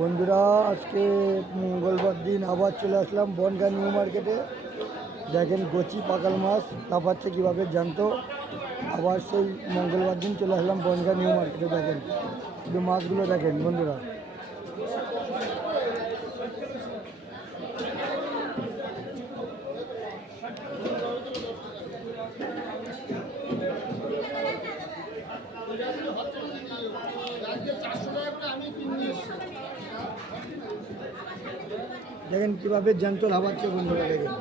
বন্ধুরা, আজকে মঙ্গলবার দিন আবার চলে আসলাম বনগাঁ নিউ মার্কেটে। দেখেন কচি পাকাল মাছ লাফাচ্ছে কীভাবে জানতো। আবার সেই মঙ্গলবার দিন চলে আসলাম বনগাঁ নিউ মার্কেটে। দেখেন শুধু মাছগুলো দেখেন বন্ধুরা। দেখেন কীভাবে জ্যান্ত লাফাচ্ছে বন্ধুরা। দেখেন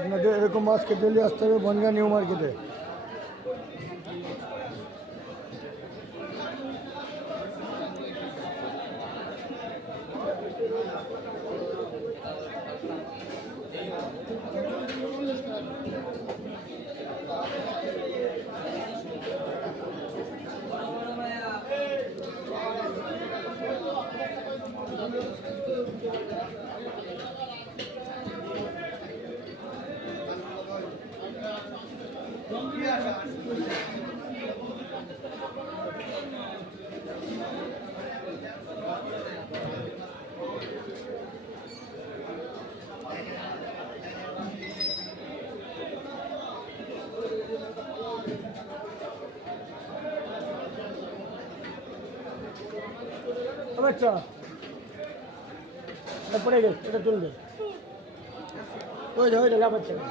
আপনাদের এরকম মাছ খেতে হলে আসতে হবে বনগাঁ নিউ মার্কেটে। আচ্ছা পড়ে গেছে, এটা তুলবে ওই লাভ হচ্ছে না।